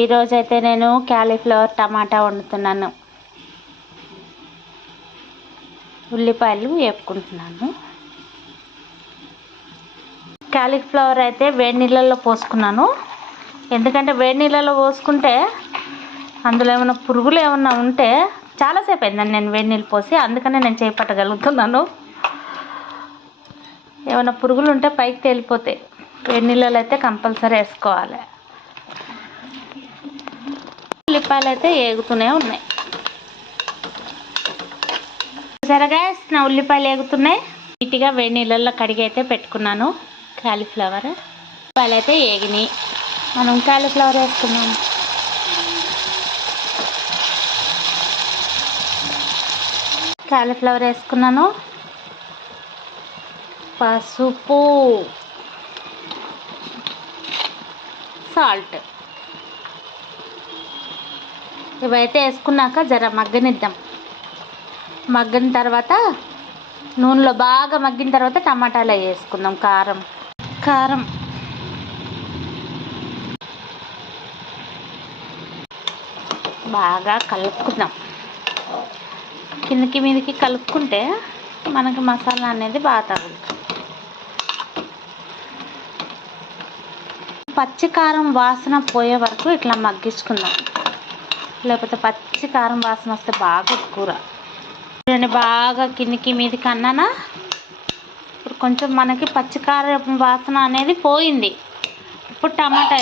ఈరోజైతే నేను క్యాలీఫ్లవర్ టమాటా వండుతున్నాను. ఉల్లిపాయలు వేపుకుంటున్నాను. క్యాలీఫ్లవర్ అయితే వేడి నీళ్ళల్లో పోసుకున్నాను. ఎందుకంటే వేడి నీళ్ళలో పోసుకుంటే అందులో ఏమైనా పురుగులు ఏమైనా ఉంటే చాలాసేపు అయిందండి నేను వేడి నీళ్ళు పోసి, అందుకనే నేను చేపట్టగలుగుతున్నాను. ఏమైనా పురుగులు ఉంటే పైకి తేలిపోతాయి. వేడి నీళ్ళలో అయితే కంపల్సరీ వేసుకోవాలి. ఉల్లిపాయలు అయితే ఏగుతూనే ఉన్నాయి. సరే గైస్, నా ఉల్లిపాయలు ఏగుతున్నాయి. నీట్గా వేడి నీళ్ళల్లో కడిగి అయితే పెట్టుకున్నాను. క్యాలీఫ్లవర్ ఉల్లిపాయలు అయితే ఏగినాయి. మనం క్యాలీఫ్లవర్ వేసుకున్నాము. క్యాలీఫ్లవర్ వేసుకున్నాను. పసుపు, సాల్ట్ ఇవైతే వేసుకున్నాక జర మగ్గనిద్దాం. మగ్గిన తర్వాత నూనెలో బాగా మగ్గిన తర్వాత టమాటాలు వేసుకుందాం. కారం బాగా కలుపుకుందాం. కిందకి మీదకి కలుపుకుంటే మనకి మసాలా అనేది బాగా తగులుతుంది. పచ్చి కారం వాసన పోయే వరకు ఇట్లా మగ్గించుకుందాం. లేకపోతే పచ్చి కారం వాసన వస్తే బాగా కూర. నేను బాగా కిందికి మీదకి అన్నానా, ఇప్పుడు కొంచెం మనకి పచ్చి కారం వాసన అనేది పోయింది. ఇప్పుడు టమాటా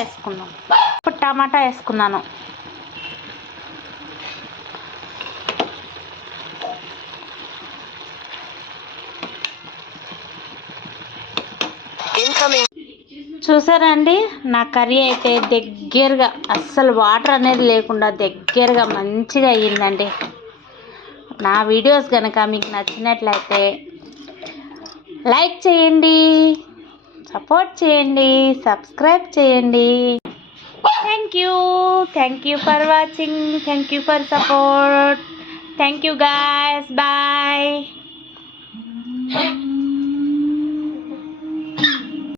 వేసుకున్నాను. చూసారా అండి, నా కర్రీ అయితే దగ్గరగా అస్సలు వాటర్ అనేది లేకుండా దగ్గరగా మంచిగా అయ్యిందండి. నా వీడియోస్ కనుక మీకు నచ్చినట్లయితే లైక్ చేయండి, సపోర్ట్ చేయండి, సబ్స్క్రైబ్ చేయండి. Thank you for watching, thank you for support. Thank you guys, bye.